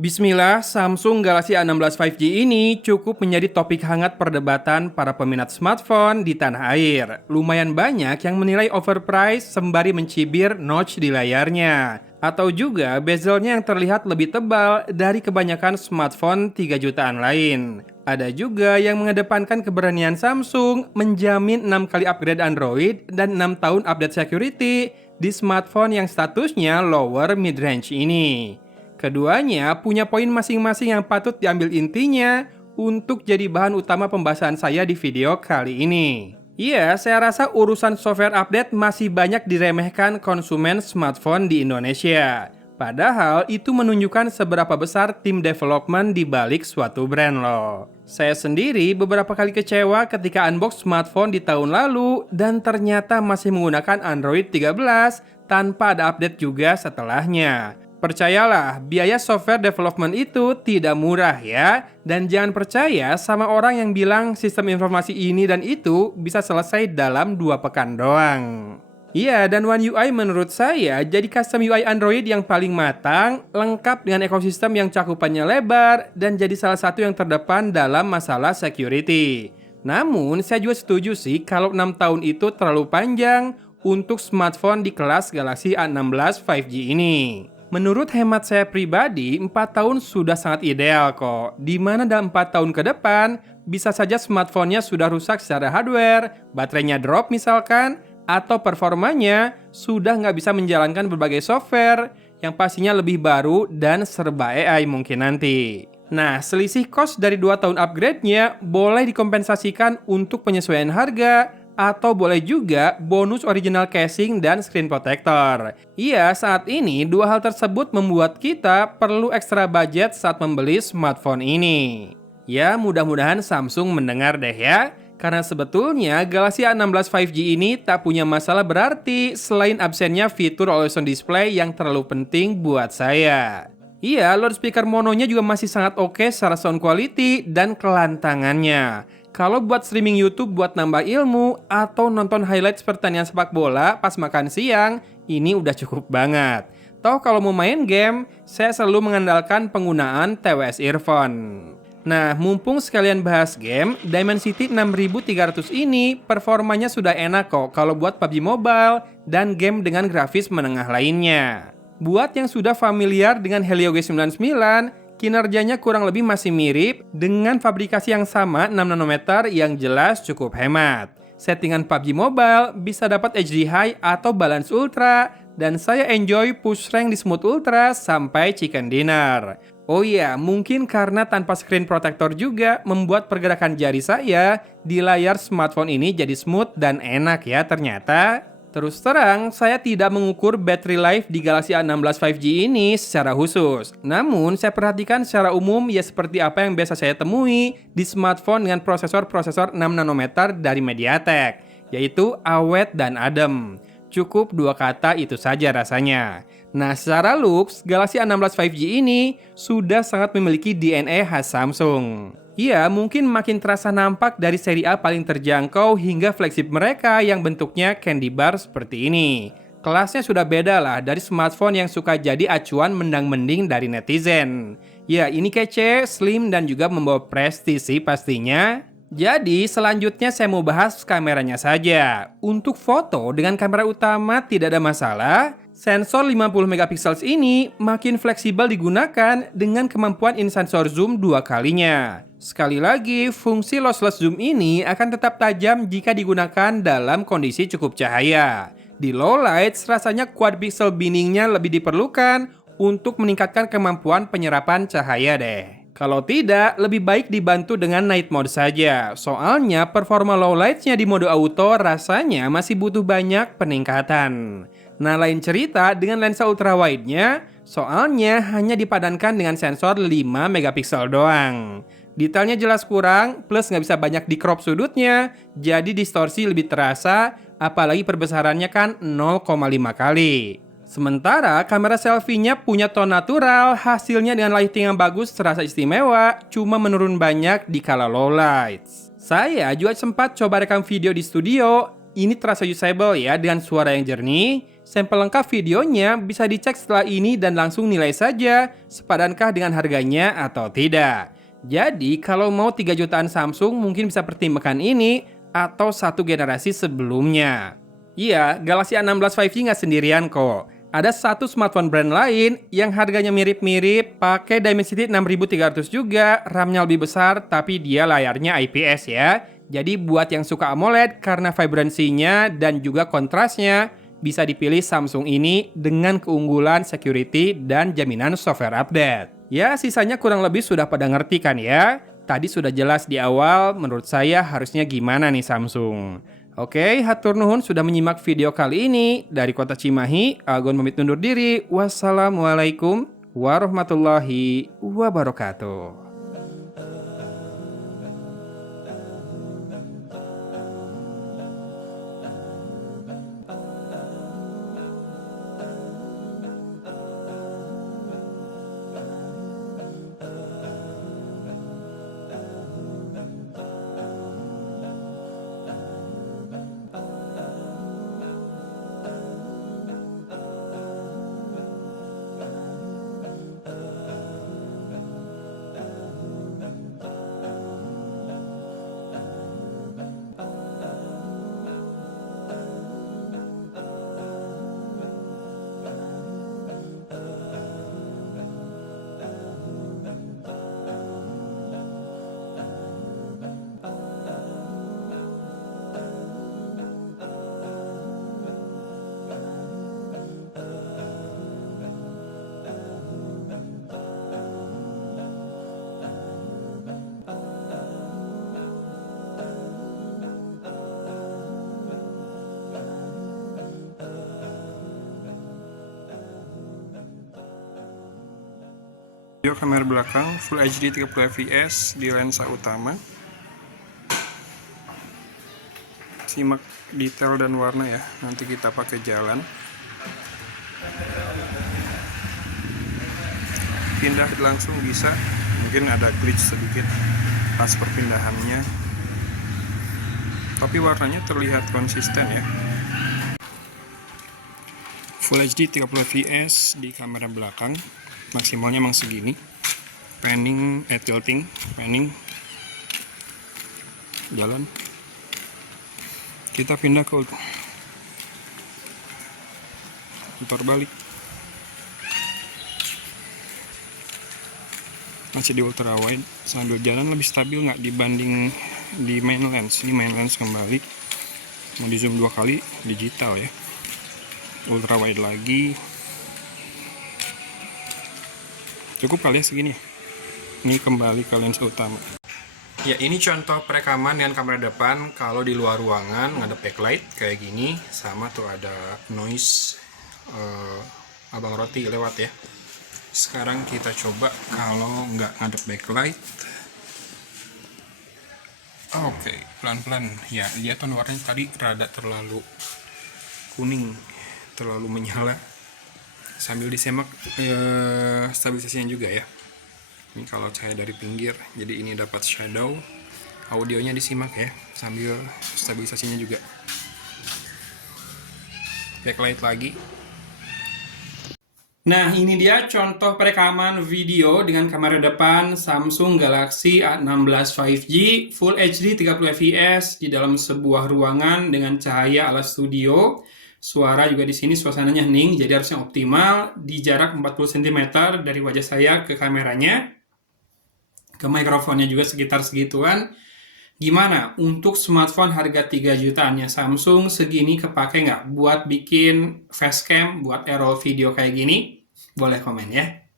Bismillah, Samsung Galaxy A16 5G ini cukup menjadi topik hangat perdebatan para peminat smartphone di tanah air. Lumayan banyak yang menilai overpriced sembari mencibir notch di layarnya. Atau juga bezelnya yang terlihat lebih tebal dari kebanyakan smartphone 3 jutaan lain. Ada juga yang mengedepankan keberanian Samsung menjamin 6 kali upgrade Android dan 6 tahun update security di smartphone yang statusnya lower mid-range ini. Keduanya punya poin masing-masing yang patut diambil intinya untuk jadi bahan utama pembahasan saya di video kali ini. Iya, saya rasa urusan software update masih banyak diremehkan konsumen smartphone di Indonesia. Padahal itu menunjukkan seberapa besar tim development di balik suatu brand loh. Saya sendiri beberapa kali kecewa ketika unbox smartphone di tahun lalu dan ternyata masih menggunakan Android 13 tanpa ada update juga setelahnya. Percayalah, biaya software development itu tidak murah ya. Dan jangan percaya sama orang yang bilang sistem informasi ini dan itu bisa selesai dalam 2 pekan doang. Iya, dan One UI menurut saya jadi custom UI Android yang paling matang, lengkap dengan ekosistem yang cakupannya lebar, dan jadi salah satu yang terdepan dalam masalah security. Namun, saya juga setuju sih kalau 6 tahun itu terlalu panjang untuk smartphone di kelas Galaxy A16 5G ini. Menurut hemat saya pribadi, 4 tahun sudah sangat ideal kok. Dimana dalam 4 tahun ke depan, bisa saja smartphone-nya sudah rusak secara hardware, baterainya drop misalkan, atau performanya sudah nggak bisa menjalankan berbagai software yang pastinya lebih baru dan serba AI mungkin nanti. Nah, selisih cost dari 2 tahun upgrade-nya boleh dikompensasikan untuk penyesuaian harga, atau boleh juga bonus original casing dan screen protector. Iya, saat ini 2 hal tersebut membuat kita perlu ekstra budget saat membeli smartphone ini. Ya, mudah-mudahan Samsung mendengar deh ya. Karena sebetulnya Galaxy A16 5G ini tak punya masalah berarti selain absennya fitur always on display yang terlalu penting buat saya. Iya, loudspeaker mononya juga masih sangat oke secara sound quality dan kelantangannya. Kalau buat streaming YouTube buat nambah ilmu atau nonton highlights pertandingan sepak bola pas makan siang, ini udah cukup banget. Toh kalau mau main game, saya selalu mengandalkan penggunaan TWS earphone. Nah, mumpung sekalian bahas game, Dimensity 6300 ini performanya sudah enak kok kalau buat PUBG Mobile dan game dengan grafis menengah lainnya. Buat yang sudah familiar dengan Helio G99, kinerjanya kurang lebih masih mirip dengan fabrikasi yang sama 6 nanometer yang jelas cukup hemat. Settingan PUBG Mobile bisa dapat HD High atau Balance Ultra dan saya enjoy push rank di Smooth Ultra sampai Chicken Dinner. Oh iya, mungkin karena tanpa screen protector juga membuat pergerakan jari saya di layar smartphone ini jadi smooth dan enak ya ternyata. Terus terang, saya tidak mengukur battery life di Galaxy A16 5G ini secara khusus. Namun, saya perhatikan secara umum ya seperti apa yang biasa saya temui di smartphone dengan prosesor-prosesor 6 nanometer dari MediaTek, yaitu awet dan adem. Cukup 2 kata itu saja rasanya. Nah, secara looks, Galaxy A16 5G ini sudah sangat memiliki DNA khas Samsung. Iya, mungkin makin terasa nampak dari seri A paling terjangkau hingga flagship mereka yang bentuknya candy bar seperti ini. Kelasnya sudah beda lah dari smartphone yang suka jadi acuan mendang-mending dari netizen. Ya, ini kece, slim, dan juga membawa prestisi pastinya. Jadi, selanjutnya saya mau bahas kameranya saja. Untuk foto dengan kamera utama tidak ada masalah. Sensor 50 megapiksel ini makin fleksibel digunakan dengan kemampuan in-sensor zoom 2 kalinya. Sekali lagi, fungsi lossless zoom ini akan tetap tajam jika digunakan dalam kondisi cukup cahaya. Di low lights, rasanya quad pixel binningnya lebih diperlukan untuk meningkatkan kemampuan penyerapan cahaya deh. Kalau tidak, lebih baik dibantu dengan night mode saja. Soalnya performa low lights-nya di mode auto rasanya masih butuh banyak peningkatan. Nah, lain cerita dengan lensa ultrawide-nya, soalnya hanya dipadankan dengan sensor 5 megapiksel doang. Detailnya jelas kurang, plus nggak bisa banyak di crop sudutnya, jadi distorsi lebih terasa, apalagi perbesarannya kan 0,5 kali. Sementara kamera selfie-nya punya tone natural, hasilnya dengan lighting yang bagus terasa istimewa, cuma menurun banyak di kala low lights. Saya juga sempat coba rekam video di studio, ini terasa usable ya dengan suara yang jernih. Sampel lengkap videonya bisa dicek setelah ini dan langsung nilai saja sepadankah dengan harganya atau tidak. Jadi kalau mau 3 jutaan Samsung mungkin bisa pertimbangkan ini atau satu generasi sebelumnya. Iya, Galaxy A16 5G nggak sendirian kok. Ada satu smartphone brand lain yang harganya mirip-mirip, pakai Dimensity 6300 juga, RAM-nya lebih besar tapi dia layarnya IPS ya. Jadi buat yang suka AMOLED karena vibransinya dan juga kontrasnya, bisa dipilih Samsung ini dengan keunggulan security dan jaminan software update. Ya, sisanya kurang lebih sudah pada ngerti kan ya? Tadi sudah jelas di awal, menurut saya harusnya gimana nih Samsung. Oke, hatur nuhun sudah menyimak video kali ini. Dari Kota Cimahi, Agon pamit undur diri. Wassalamualaikum warahmatullahi wabarakatuh. Video kamera belakang Full HD 30 fps di lensa utama. Simak detail dan warna ya, nanti kita pakai jalan. Pindah langsung bisa, mungkin ada glitch sedikit pas perpindahannya, tapi warnanya terlihat konsisten ya. Full HD 30 fps di kamera belakang, maksimalnya emang segini. Tilting, panning, jalan. Kita pindah ke putar balik. Masih di ultra wide, sambil jalan lebih stabil nggak dibanding di main lens. Ini main lens kembali, mau di zoom 2 kali, digital ya. Ultra wide lagi. Cukup kali ya segini. Ini kembali ke lens utama. Ya, ini contoh perekaman dengan kamera depan kalau di luar ruangan ngadep backlight kayak gini, sama tuh ada noise abang roti lewat ya. Sekarang kita coba kalau nggak ngadep backlight. Oke, pelan-pelan. Ya, lihat tuh warnanya tadi rada terlalu kuning, terlalu menyala. Sambil disemak stabilisasinya juga ya. Ini kalau cahaya dari pinggir, jadi ini dapat shadow. Audionya disimak ya, sambil stabilisasinya juga. Backlight lagi. Nah, ini dia contoh perekaman video dengan kamera depan Samsung Galaxy A16 5G Full HD 30 fps di dalam sebuah ruangan dengan cahaya ala studio. Suara juga di sini suasananya hening, jadi harusnya optimal di jarak 40 cm dari wajah saya ke kameranya. Ke mikrofonnya juga sekitar segituan. Gimana untuk smartphone harga 3 jutaannya Samsung segini kepake nggak buat bikin facecam, buat roll video kayak gini? Boleh komen ya.